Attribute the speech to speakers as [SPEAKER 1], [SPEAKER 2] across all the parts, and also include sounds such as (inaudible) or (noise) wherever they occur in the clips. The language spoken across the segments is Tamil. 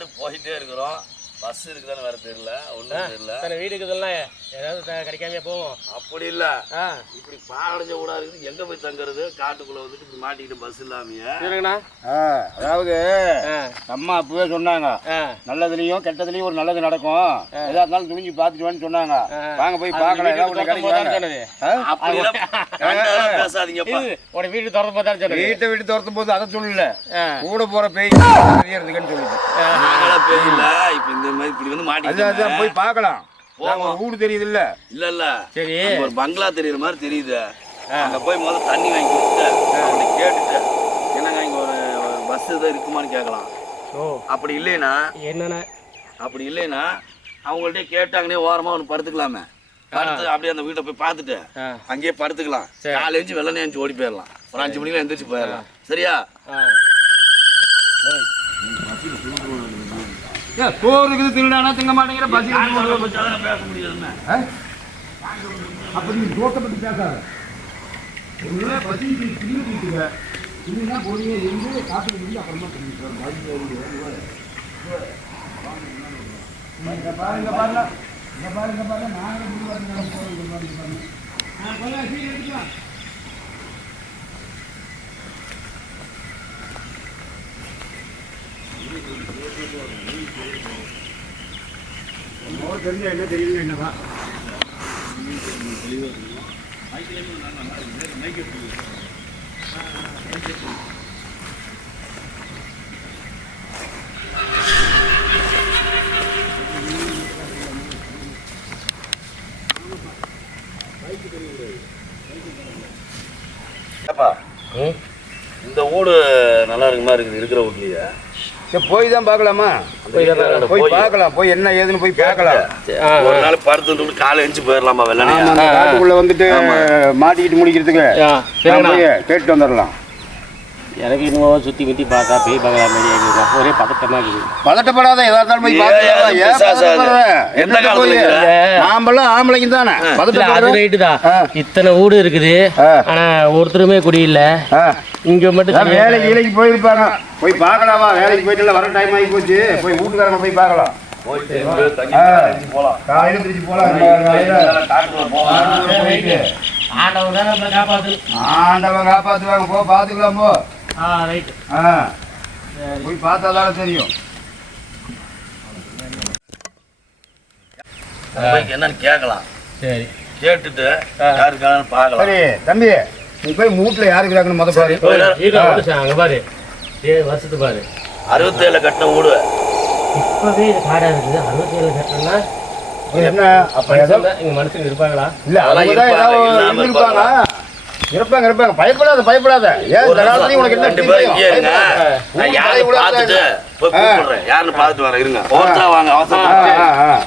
[SPEAKER 1] பாடு போயிட்டே இருக்கிறோம். பஸ் இருக்குதான்னு வேற தெரியல ஒன்றும் தெரியல.
[SPEAKER 2] இத்தனை வீடுக்கு இதெல்லாம் ஏதாவது கிடைக்காம போவோம்.
[SPEAKER 1] அப்படி இல்ல. இப்படி பாடஞ்ச ஊடா இருக்குது எங்க போய் தங்குறது? காட்டுக்குள்ள வந்துட்டு இப்படி மாட்டிக்கிட்டு பஸ் இல்லாமையே.
[SPEAKER 3] அதாவது அம்மா அப்பவே சொன்னாங்க. நல்லதுலயும் கெட்டதுலயும் ஒரு நல்லது நடக்கும். எதா இருந்தாலும் துணிஞ்சு பார்த்துட்டு வான்னு சொன்னாங்க. வாங்க போய்
[SPEAKER 2] போது இது உன வீடு திறந்து சொன்னது.
[SPEAKER 3] வீட்டை விட்டு துரத்தும் போது அதை சொல்லல. கூட போற பேய் இருக்குன்னு சொல்லுது.
[SPEAKER 1] இப்ப இந்த மாதிரி இப்படி வந்து மாட்டிக்கிட்டு
[SPEAKER 3] போய் பார்க்கலாம்.
[SPEAKER 1] போவோம்.
[SPEAKER 3] வீடு தெரியுது இல்ல
[SPEAKER 1] இல்ல இல்ல.
[SPEAKER 2] சரி.
[SPEAKER 1] ஒரு பங்களா தெரியுற மாதிரி தெரியுது. அங்க போய் முதல்ல தண்ணி வாங்கி கொடுத்துட்டு அவனை கேட்டுட்டு என்னங்க இங்க ஒரு பஸ் தான் இருக்குமான்னு கேட்கலாம்.
[SPEAKER 2] ஓ.
[SPEAKER 1] அப்படி இல்லைன்னா
[SPEAKER 2] என்னண்ணா
[SPEAKER 1] அப்படி இல்லைன்னா அவங்கள்ட்ட கேட்டாங்கன்னே ஓரமா ஒன்று படுத்துக்கலாமே. படுத்து அப்படியே அந்த வீட்டை போய் பார்த்துட்டு அங்கேயே படுத்துக்கலாம்.
[SPEAKER 2] சரி.
[SPEAKER 1] காலை எழுந்து வெள்ளனே எழுந்து ஓடி போயிடலாம். ஒரு அஞ்சு மணிக்கு எந்திரிச்சு போயிடலாம். சரியா?
[SPEAKER 2] ஆ.
[SPEAKER 3] சோறு இருக்குது திருடானா திங்க மாட்டேங்கிற பசி
[SPEAKER 1] பேச முடியாதுன்னு
[SPEAKER 3] அப்ப நீ ரோட்டை பத்தி பேசாத. பசி திரும்பிட்டுங்க இல்லைன்னா பொறுமையா இருந்து காட்டுக்கு இருந்து அப்புறமா பாருங்க பாருங்க இங்க பாருங்க பாருங்க நாங்களே முடிவு பண்ணி போறோம் பாருங்க ஆ போலாம் சீ தெரிஞ்ச என்ன தெரியுங்க என்னதான்
[SPEAKER 1] ஏப்பா இந்த வீடு நல்லா இருக்கு மாதிரி இருக்குது இருக்கிற
[SPEAKER 3] சரி, போய் தான் பார்க்கலாமா?
[SPEAKER 2] போய் தான் பார்க்கலாம்.
[SPEAKER 3] போய் பார்க்கலாம். போய் என்ன ஏதுன்னு போய் பார்க்கலாம்.
[SPEAKER 1] ஒரு நாள் படுத்து காலை எழுந்து போயிடலாமா
[SPEAKER 3] காட்டுக்குள்ள வந்துட்டு மாட்டிக்கிட்டு முடிக்கிறதுக்கு கேட்டு வந்துடலாம்
[SPEAKER 2] எனக்கு இன்னும் சுற்றி முற்றி பார்த்தா பேய் பார்க்குற மாதிரி. ஒரே பதட்டமாக இருக்குது.
[SPEAKER 3] பதட்டப்படாத எதா இருந்தாலும் போய்
[SPEAKER 1] இருக்கிற?
[SPEAKER 3] நாமெல்லாம் ஆம்பளைங்க தானே. பதட்டப்படுற
[SPEAKER 2] ரைட்டு தான்.
[SPEAKER 3] ஆ.
[SPEAKER 2] இத்தனை வீடு இருக்குது.
[SPEAKER 3] ஆ.
[SPEAKER 2] ஆனா ஒருத்தருமே குடியில்ல.
[SPEAKER 3] ஆ.
[SPEAKER 2] இங்க மட்டும்
[SPEAKER 3] வேலைக்கு வேலைக்கு போயிருப்பாங்க. போய் பார்க்கலாமா? வேலைக்கு போயிட்டு வர டைம் ஆகி போச்சு போய் வீட்டுக்காரங்க போய் பார்க்கலாம். காலையில திருச்சி போலாம்
[SPEAKER 2] ஆண்டவன்
[SPEAKER 3] காப்பாத்துவாங்க. போ பார்த்துக்கலாம் போ.
[SPEAKER 2] ஆ ரைட்டு.
[SPEAKER 3] ஆ. போய் பார்த்தா தானே தெரியும்.
[SPEAKER 1] என்னன்னு கேட்கலாம்.
[SPEAKER 2] சரி.
[SPEAKER 1] கேட்டுட்டு யாருக்கானு பார்க்கலாம்.
[SPEAKER 3] சரி தம்பி. நீ போய் மூட்டுல யாரு இருக்கிறாங்கன்னு முத பாரு.
[SPEAKER 2] அங்க பாரு. ஏ வருஷத்து பாரு.
[SPEAKER 1] அறுபத்தேழு கட்டின வீடு
[SPEAKER 2] இப்பவே இது காடா இருக்குது. அறுபத்தி ஏழு கட்டணம்னா
[SPEAKER 3] என்ன அப்ப ஏதோ
[SPEAKER 2] இங்க மனுஷங்க இருப்பாங்களா?
[SPEAKER 3] இல்ல
[SPEAKER 1] அதெல்லாம்
[SPEAKER 3] அவங்க தான்
[SPEAKER 1] இருப்பாங்க,
[SPEAKER 3] இருப்பாங்க. இருப்பாங்க பயப்படாத பயப்படாத. ஏன் உனக்கு என்ன.
[SPEAKER 1] நான் யாருன்னு பார்த்துட்டு போய்
[SPEAKER 3] ஆ.
[SPEAKER 1] கூப்பிடுறேன். யாருன்னு பார்த்துட்டு வரேன் இருங்க. ஒருத்தரா வாங்க
[SPEAKER 3] ஆ,
[SPEAKER 1] அவசரம்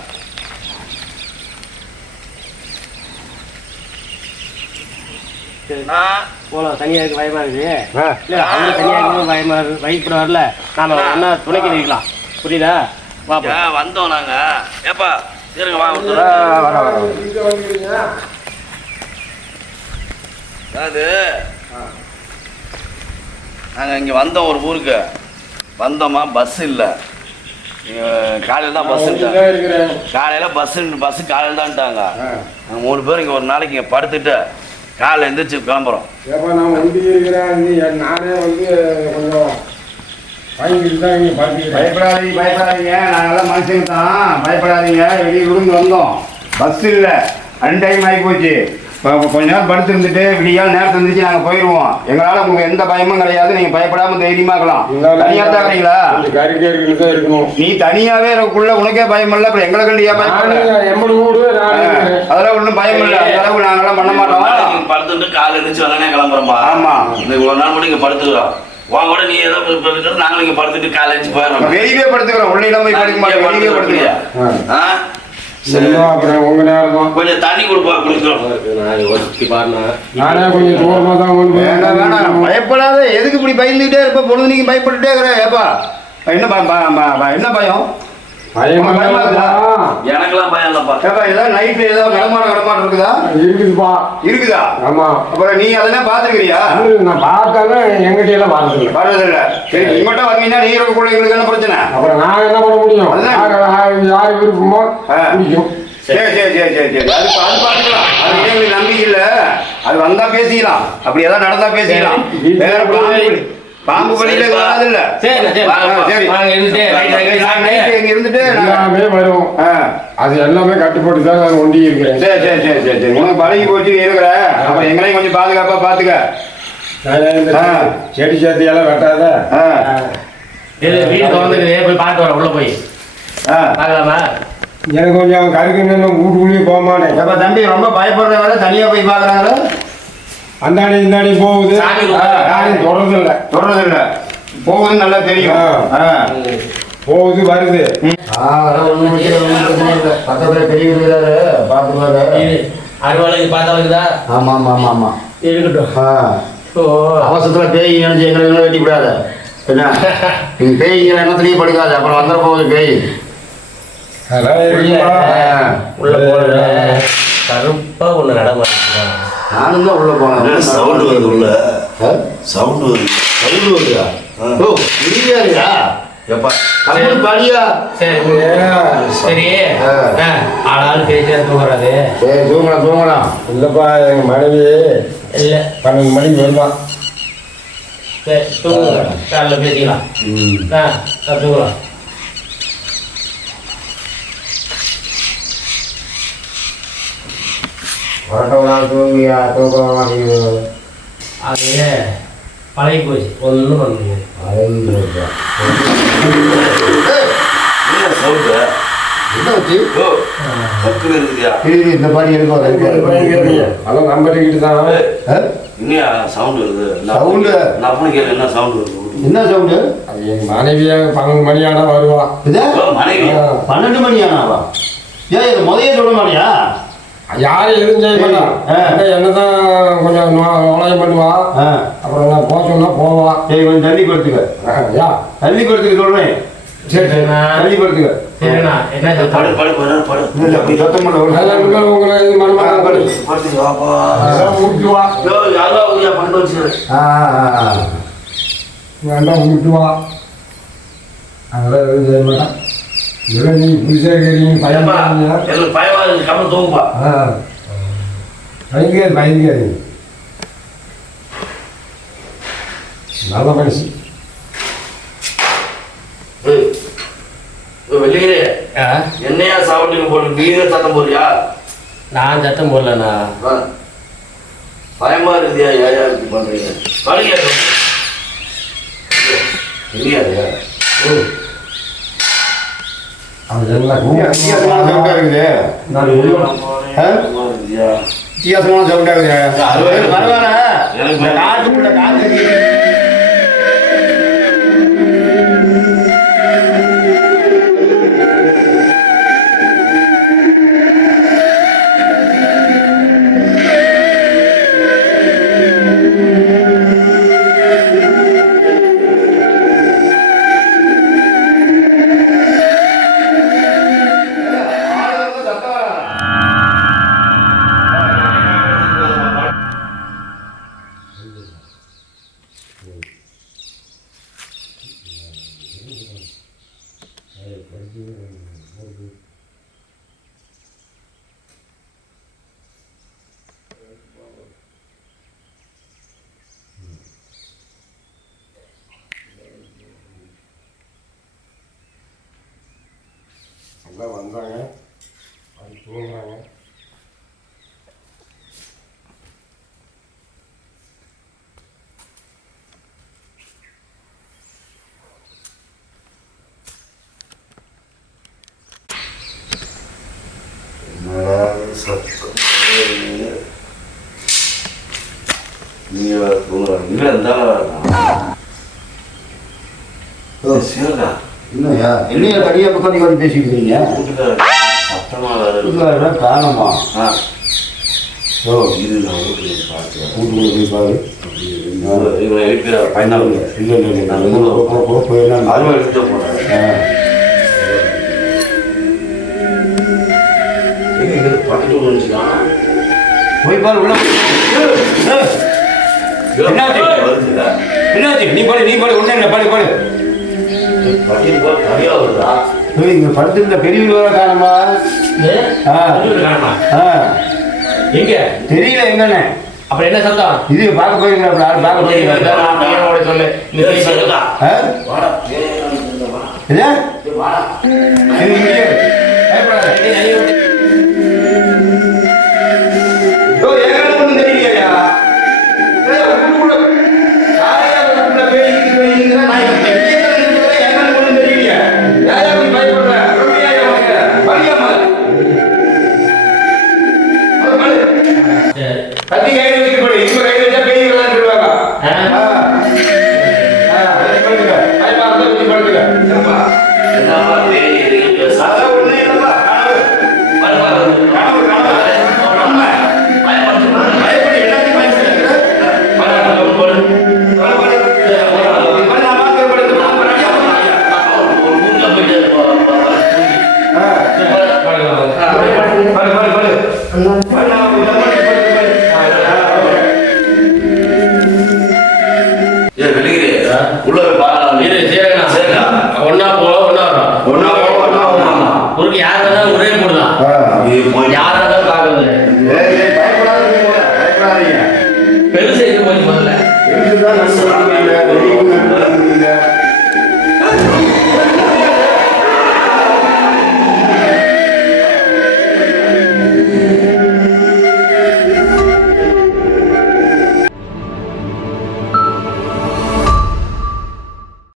[SPEAKER 3] ஆ, ஆ.
[SPEAKER 1] நான்
[SPEAKER 2] போலாம் தனியா இருக்கு பயமா இருக்குது. இல்ல அவங்க தனியா இருக்கு பயமா இருக்கு பயப்பட வரல. நாம ஒன்னா துணைக்கு நிற்கலாம் புரியுதா?
[SPEAKER 1] ஏன் வந்தோம் நாங்க. ஏப்பா இருங்க வா.
[SPEAKER 3] வர வர
[SPEAKER 1] நாங்கள் இங்கே வந்தோம் ஒரு ஊருக்கு. வந்தோமா? பஸ் இல்லை. காலையில் தான் பஸ் காலையில் பஸ் பஸ் காலையில் தான்ட்டாங்க. நாங்கள் மூணு பேர் இங்கே ஒரு நாளைக்கு இங்கே படுத்துட்டு காலைல எந்திரிச்சு கிளம்புறோம்.
[SPEAKER 4] ஏப்பா நான் ஒண்டி இருக்கிறேன் நீ நானே வந்து கொஞ்சம்
[SPEAKER 3] பயப்படாதீங்க பயப்படாதீங்க. நாங்கெல்லாம் மனுஷங்க தான். பயப்படாதீங்க. வெளியே விருந்து வந்தோம். பஸ் இல்ல. அன் டைம் ஆகி போச்சு இப்போ கொஞ்ச நேரம் படுத்து இருந்துட்டு விடியால் நேரத்தை இருந்துச்சு நாங்கள் போயிடுவோம் எங்களால் உங்களுக்கு எந்த பயமும் கிடையாது. நீங்கள் பயப்படாம தைரியமா இருக்கலாம். தனியாக தான் இருக்கீங்களா
[SPEAKER 4] இருக்கணும்.
[SPEAKER 3] நீ தனியாவே இருக்கக்குள்ள உனக்கே பயம் இல்லை. அப்புறம் எங்களை கண்டியா பயப்பட?
[SPEAKER 4] நானே எம்மடி வீடு நான் இருக்கிறேன்.
[SPEAKER 3] அதெல்லாம் ஒன்றும் பயம் இல்லை. அந்த அளவு நாங்கெல்லாம் பண்ண மாட்டோம்.
[SPEAKER 1] படுத்துட்டு காலைல எந்திரிச்சு வரனே கிளம்புறோம்பா
[SPEAKER 3] ஆமா.
[SPEAKER 1] இந்த இவ்வளோ நாள் மட்டும் இங்கே படுத்துக்கிறோம். உன் கூட நீ ஏதோ நாங்களும் இங்கே படுத்துட்டு காலைல எந்திரிச்சு போயிடுறோம்.
[SPEAKER 3] வெளியவே படுத்துக்கிறோம். உள்ள இல்லாம போய் படுக்க மாட்டோம். வெளியவே படுத்துக்கிறோம்.
[SPEAKER 4] ஆ.
[SPEAKER 1] ஆ சரி
[SPEAKER 4] சும்மா அப்புறம் உங்க நேரம்
[SPEAKER 1] கொஞ்சம் தண்ணி கொடுப்பா குடிக்கிறோம்
[SPEAKER 2] நான்
[SPEAKER 4] கொஞ்சம் தான் கொண்டு
[SPEAKER 3] வேணாம் பயப்படாத. எதுக்கு இப்படி பயந்துகிட்டே இருப்ப? பொழுது நீங்க பயப்பட்டுட்டே இருக்கிற. ஏப்பா என்ன என்ன பயம்?
[SPEAKER 1] எனக்கெல்லாம் பயம் இல்லப்பா
[SPEAKER 3] ஏப்பா ஏதாவது நைட்டு ஏதாவது நடமாட்டம் நடமாட்டம் இருக்குதா?
[SPEAKER 4] இருக்குதுப்பா.
[SPEAKER 3] இருக்குதா?
[SPEAKER 4] ஆமா.
[SPEAKER 3] அப்புறம் நீ அதெல்லாம் பார்த்துக்கிறியா?
[SPEAKER 4] அது நான் பார்த்தாலும் எங்கிட்ட எல்லாம் வரதில்லை
[SPEAKER 3] வர்றதில்ல சரி நீ மட்டும் வந்தீங்கன்னா நீ இருக்கக்குள்ள எங்களுக்கு என்ன பிரச்சனை?
[SPEAKER 4] அப்புறம் நான் என்ன பண்ண முடியும்?
[SPEAKER 3] அதுதான்.
[SPEAKER 4] யாரு- விருப்பமோ
[SPEAKER 3] சரி சரி சரி சரி சரி. அது அது பார்த்துக்கலாம். அது எங்களுக்கு நம்பிக்கை இல்ல? அது வந்தா பேசிக்கலாம். அப்படி ஏதாவது நடந்தா பேசிக்கலாம்.
[SPEAKER 4] சரி.
[SPEAKER 3] வேற பாம்பு பலி- பாம்பு பலியில வராது இல்ல
[SPEAKER 2] சரி சரி. வாங்க இருந்துட்டு நைட்
[SPEAKER 3] இங்க இருந்துட்டு நாங்க-
[SPEAKER 4] எல்லாமே வரும்.
[SPEAKER 3] ஆ.
[SPEAKER 4] அது எல்லாமே கட்டுப்பட்டு தான் நான் ஒண்டி இருக்கிறேன்
[SPEAKER 3] சரி சரி சரி சரி சரி. உனக்கு பழகி போச்சு இருக்கிற. அப்புறம் எங்களையும் கொஞ்சம் பாதுகாப்பா பாத்துக்க.
[SPEAKER 4] செடி சேர்த்தியெல்லாம் வெட்டாத.
[SPEAKER 3] ஆ.
[SPEAKER 2] இது வீடு திறந்துக்குது. போய் பார்த்து வரேன் உள்ள போய்.
[SPEAKER 3] ஆ.
[SPEAKER 2] பார்க்கலாமா?
[SPEAKER 4] எனக்கு கொஞ்சம் கருக்குன்னு வீட்டுக்குள்ளேயே போமானே
[SPEAKER 3] எப்ப தம்பி ரொம்ப பயப்படுற வேலை தனியா போய் பாக்குறாங்களா
[SPEAKER 4] அந்தாடி இந்தாடி போகுது.
[SPEAKER 2] சாமி ரூம்.
[SPEAKER 4] யாரும் தொடர்றதில்லை.
[SPEAKER 3] சொல்றது இல்ல போகுது நல்லா தெரியும்.
[SPEAKER 4] போகுது வருது.
[SPEAKER 3] இல்லை பக்கத்துல பெரிய வீடு பாத்துருவாரு.
[SPEAKER 2] அறுவாளுக்கு பார்த்தாளுக்குதா
[SPEAKER 3] ஆமா ஆமா ஆமா ஆமா.
[SPEAKER 2] இருக்கட்டும்.
[SPEAKER 3] ஆ.
[SPEAKER 2] ஓ.
[SPEAKER 3] அவசரத்துல பேய் நினைச்சு எங்களை எங்களை வெட்டி விடாத. என்ன? (laughs) நீங்க பேய்ங்கிற எண்ணத்துலயே படுக்காது. அப்புறம் வந்துட போகுது பேய்.
[SPEAKER 2] உள்ள போற கருப்பா ஒண்ணு நடமாட்டா
[SPEAKER 3] நானும் தான் உள்ள போனேன்.
[SPEAKER 5] சவுண்ட் வருது உள்ள? சவுண்ட் வருது.
[SPEAKER 3] சவுண்டு வருதா? ஓ இல்லையா எப்பா தமிழ் பாடியா
[SPEAKER 2] சரி சரி.
[SPEAKER 3] ஆ.
[SPEAKER 2] ஆ, ஆளாளு பேசியா தூங்குறாது
[SPEAKER 3] சரி தூங்கலாம் தூங்கலாம்.
[SPEAKER 4] இல்லப்பா எங்க மனைவி
[SPEAKER 2] இல்ல.
[SPEAKER 4] பன்னெண்டு மணிக்கு வருவான்
[SPEAKER 2] சரி தூங்குங்க காலைல பேசிக்கலாம். ஆ
[SPEAKER 3] வரட்டம் தூங்கியா தூக்க மாட்டேங்குது
[SPEAKER 2] அது பழகி போச்சு ஒன்றும் பண்ண முடியாது
[SPEAKER 1] சவுண்டு
[SPEAKER 3] இந்த பாடி இருக்கும் அது இருக்கு.
[SPEAKER 4] அதான் நம்பர்கிட்ட தான்.
[SPEAKER 3] ஆ?
[SPEAKER 1] இன்னும் சவுண்ட் வருது?
[SPEAKER 3] Sound?
[SPEAKER 1] நான் கேட்க என்ன சவுண்ட் வருது?
[SPEAKER 3] என்ன சவுண்டு?
[SPEAKER 4] அது எங்க மனைவியா பன்னெண்டு மணி ஆனா வருவான்
[SPEAKER 3] இது?
[SPEAKER 1] ஓ, மனைவி.
[SPEAKER 3] பன்னெண்டு மணி ஆனாவா ஏன் இது முதைய சொல்ல மாட்டியா?
[SPEAKER 4] யாரும் எதுவும் செய்ய மாட்டான். என்னதான் கொஞ்சம் நோயம் பண்ணுவான்
[SPEAKER 3] ஆ.
[SPEAKER 4] அப்புறம் நான் போக சொன்னா போவான்
[SPEAKER 3] சரி கொஞ்சம் தள்ளி
[SPEAKER 4] யா.
[SPEAKER 3] தள்ளி படுத்துக்க சொல்றேன்.
[SPEAKER 4] சரி சரி.
[SPEAKER 3] தள்ளி ஆ.
[SPEAKER 4] வேண்டாம் விட்டுவா அதெல்லாம் எதுவும் செய்ய மாட்டான். பயந்துக்காது பயந்துக்காது நல்ல மனுஷி
[SPEAKER 1] ஏய், ஏய், வெளியே
[SPEAKER 2] ஆ,
[SPEAKER 1] என்னையா சாப்பிட்டு போட்டு நீங்க சத்தம் போறியா
[SPEAKER 2] நான் சத்தம் போடலண்ணா.
[SPEAKER 1] ஆ. பயமா இருக்குதியா ஏயா இப்படி பண்றீங்க? படுங்க தெரியாது
[SPEAKER 4] அது எல்லாம்
[SPEAKER 3] வித்தியாசமான சவுண்டா இருக்குது
[SPEAKER 4] நான் வெளியே
[SPEAKER 3] ஆ?
[SPEAKER 1] இருக்குதியா
[SPEAKER 3] வித்தியாசமான சவுண்டா இருக்குது
[SPEAKER 1] அறுபது.
[SPEAKER 3] என்னையா என்னையா தனியாக உட்காந்து உட்காந்து பேசிக்கிறீங்க வீட்டுக்காரர் காரணமா? ஓ
[SPEAKER 1] இது நான் வீட்டுக்கு
[SPEAKER 3] கூட்டு போய் பாரு.
[SPEAKER 1] இவன் வீட்டுக்கு பயனாக
[SPEAKER 3] இல்லை. இல்லை இல்லை நான் போகிறேன் போயிடலாம்
[SPEAKER 1] அதுவும் எடுத்து போகிறேன்
[SPEAKER 3] பக்கத்து வந்துச்சுதான் போய் பாரு உள்ள என்னாச்சு? நீ பாடு நீ பாடு ஒன்று என்ன பாடு பாடு இங்க படுத்திருந்த பெரியவங்களோட காணுமா
[SPEAKER 2] அப்புறம் என்ன சத்தம்?
[SPEAKER 3] இது பார்க்க
[SPEAKER 2] போறீங்களா சொல்லு.
[SPEAKER 3] இது இங்கே. பதினேழு cada día.